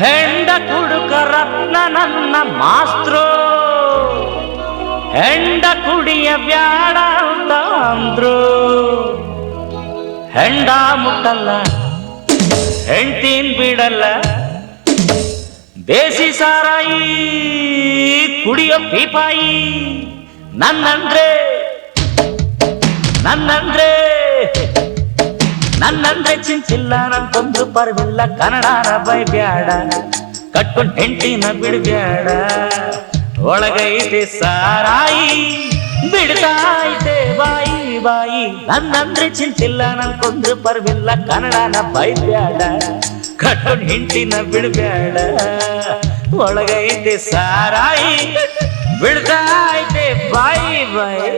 ಹೆಂಡ ಕುಡುಕ ರತ್ನ ನನ್ನ ಮಾಸ್ತ್ರು ಹೆಂಡ ಕುಡಿಯ ಬ್ಯಾಡ ಅಂತ ಅಂದ್ರು. ಹೆಂಡ ಮುಟ್ಟಲ್ಲ ಹೆಂಡ್ತೀನ್ ಬಿಡಲ್ಲ, ದೇಸಿ ಸಾರಾಯಿ ಕುಡಿಯೋ ಪೀಪಾಯಿ. ನನ್ನಂದ್ರೆ ನನ್ನಂದ್ರೆ ನನ್ನಂದ್ರೆ ಚಿಂಚಿಲ್ಲ, ನಂಗೊಂದು ಪರ್ವಿಲ್ಲ. ಕನ್ನಡನ ಬೈಬ್ಯಾಡ, ಕಟ್ಕೊಂಡ್ ಹೆಂಡ್ತಿನ ಬಿಡ್ಬ್ಯಾಡ. ಒಳಗೈತೆ ಸಾರಾಯಿ ಬಿಡ್ತಾಯ್ತೆ ಬಾಯಿ ಬಾಯಿ. ನನ್ನಂದ್ರೆ ಚಿಂಚಿಲ್ಲ, ನಂಗೊಂದು ಪರ್ವಿಲ್ಲ. ಕನ್ನಡನ ಬೈಬ್ಯಾಡ, ಕಟ್ಕೊಂಡ್ ಹೆಂಡ್ತಿನ ಬಿಡ್ಬ್ಯಾಡ. ಒಳಗೈತೆ ಸಾರಾಯಿ ಬಿಡ್ತಾಯ್ತೆ ಬಾಯಿ ಬಾಯಿ.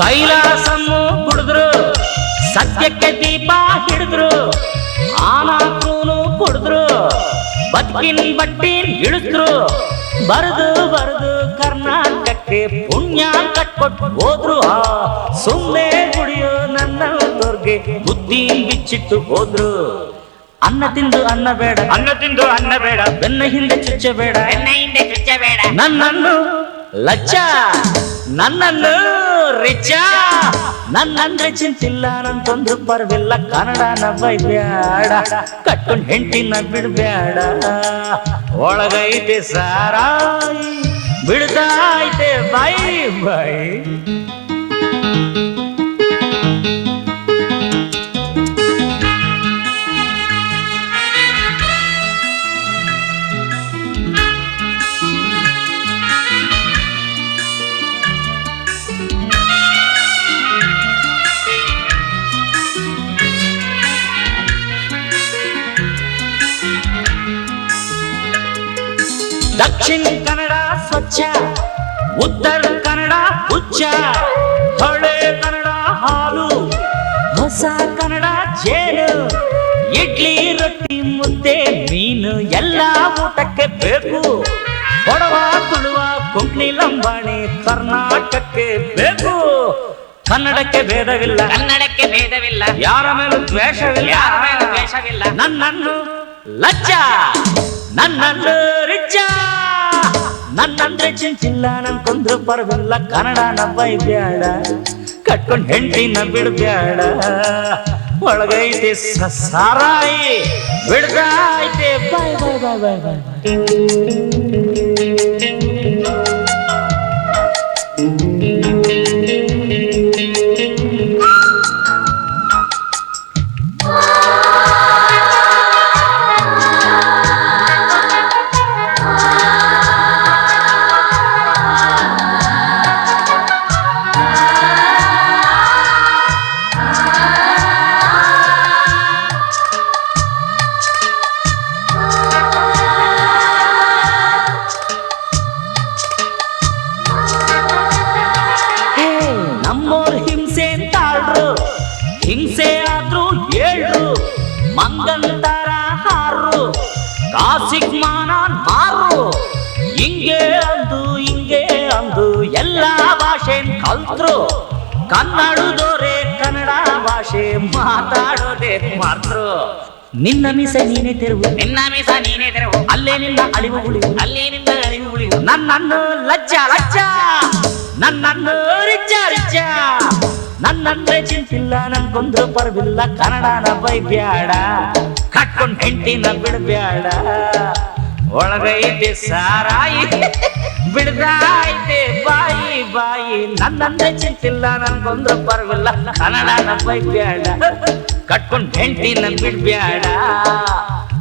ಕೈಲಾಸನ್ನು ಕುಡಿದ್ರು, ಸತ್ಯಕ್ಕೆ ದೀಪ ಹಿಡಿದ್ರು. ಆನಾಕ್ರೂನು ಕುಡಿದ್ರು, ಬದುಕಿನ ಬಟ್ಟಿನ್ ಇಳಿದ್ರು. ಬರೆದು ಬರೆದು ಕರ್ನಾಟಕಕ್ಕೆ ಪುಣ್ಯ ಕಟ್ಕೊಟ್ಟು ಹೋದ್ರು. ಸುಮ್ಮನೆ ಕುಡಿಯೋ ನನ್ನ ತೋರ್ಗೆ ಬುದ್ಧಿ ಬಿಚ್ಚಿಟ್ಟು ಹೋದ್ರು. ಅನ್ನ ತಿಂದು ಅನ್ನ ಬೇಡ, ಅನ್ನ ತಿಂದು ಅನ್ನ ಬೇಡ, ಬೆನ್ನ ಹಿಂದೆ ಚುಚ್ಚಬೇಡ, ಬೆನ್ನ ಹಿಂದೆ ಚುಚ್ಚಬೇಡ. ನನ್ನನ್ನು ಲಚ್ಚ ನನ್ನನ್ನು ರಿಚ್ಚ. ನನ್ನಂದ್ರೆ ಚಿಂತಿಲ್ಲ, ನಂತೊಂದು ಪರ್ವಿಲ್ಲ. ಕನ್ನಡನ ಬೈಬ್ಯಾಡ, ಕಟ್ಕೊಂಡ್ ಹೆಂಡ್ತಿನ ಬಿಡ್ಬ್ಯಾಡ. ಒಳಗೈತೆ ಸಾರಾಯಿ ಬಿಡ್ತಾಯ್ತೆ ಬಾಯಿ ಬಾಯಿ. ದಕ್ಷಿಣ ಕನ್ನಡ ಸ್ವಚ್ಛ, ಉತ್ತರ ಕನ್ನಡ ಹುಚ್ಚ. ಹಳೆ ಕನ್ನಡ ಹಾಲು, ಹೊಸ ಕನ್ನಡ ಜೇನು. ಇಡ್ಲಿ ರೊಟ್ಟಿ ಮುದ್ದೆ ಮೀನು ಎಲ್ಲ ಊಟಕ್ಕೆ ಬೇಕು. ಕೊಡವ ತುಳುವ ಕೊಂಕಣಿ ಲಂಬಾಣಿ ಕರ್ನಾಟಕಕ್ಕೆ ಬೇಕು. ಕನ್ನಡಕ್ಕೆ ಭೇದವಿಲ್ಲ, ಕನ್ನಡಕ್ಕೆ ಭೇದವಿಲ್ಲ, ಯಾರ ಮೇಲೂ ದ್ವೇಷವಿಲ್ಲ, ಯಾರ ಮೇಲೂ ದ್ವೇಷವಿಲ್ಲ. ನನ್ನನ್ನು ಲಜ್ಜ ನನ್ನನ್ನು ರಿಚ್ಚ. ನನ್ನಂದ್ರೆ ಚಿಂಚಿಲ್ಲ, ನಂಗೊಂದ್ರು ಪರ್ವಿಲ್ಲ. ಕನ್ನಡನ ಬೈಬ್ಯಾಡ, ಕಟ್ಕೊಂಡ್ ಹೆಂಡ್ತಿನ ಬಿಡ್ಬ್ಯಾಡ. ಒಳಗೈತೆ ಸಾರಾಯಿ ಬಿಡ್ದಾಯ್ತೆ ಬಾಯ್ ಬಾಯ್ ಬಾಯ್ ಬಾಯ್ ಬಾಯ್. ನಮ್ಮೋರ್ ಹಿಂಸೆ ತಾಳ್ರು, ಹಿಂಸೆ ಆದ್ರೂ ಹೇಳ್ರು. ಮಂಗಂತರ ಹಾರು, ಕಾಸಿಗ್ ಮಾನ ಮಾರು. ಹಿಂಗೆ ಅಂದು ಹಿಂಗೆ ಅಂದು ಎಲ್ಲ ಭಾಷೆ ಕಲ್ತ್ರು. ಕನ್ನಡದೋರೆ ಕನ್ನಡ ಭಾಷೆ ಮಾತಾಡೋದೇ ಮಾರ್ತರು. ನಿನ್ನ ಮೀಸೆ ನೀನೇ ತೆರವು, ನಿನ್ನ ಮೀಸ ನೀನೇ ತೆರವು, ಅಲ್ಲೇ ನಿನ್ನ ಅಳಿವು ಉಳಿವು, ಅಲ್ಲಿ ನಿನ್ನ ಅರಿವು ಉಳಿವು. ನನ್ನನ್ನು ಲಜ್ಜ ಲಜ್ಜ, ನನ್ನನ್ನು ರಿಚ್ಚ ರಿಚ್ಚ. ನನ್ನಂದ್ರೆ ಚಿಂತಿಲ್ಲ, ನಂಗೊಂದ್ರು ಪರ್ವಿಲ್ಲ. ಕನ್ನಡನ ಬೈಬ್ಯಾಡ, ಕಟ್ಕೊಂಡ್ ಹೆಂಡ್ತಿನ ಬಿಡ್ಬ್ಯಾಡ. ಒಳಗೈತೆ ಸಾರಾಯಿ ಬಿಡ್ದಾಯ್ತೆ ಬಾಯಿ ಬಾಯಿ. ನನ್ನಂದ್ರೆ ಚಿಂತಿಲ್ಲ, ನಂಗೊಂದ್ರು ಪರ್ವಿಲ್ಲ. ಕನ್ನಡನ ಬೈಬ್ಯಾಡ, ಕಟ್ಕೊಂಡ್ ಹೆಂಡ್ತಿನ ಬಿಡ್ಬ್ಯಾಡ.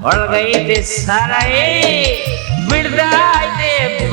ಒಳಗೈತೆ ಸಾರಾಯಿ ಬಿಡ್ದಾಯ್ತೆ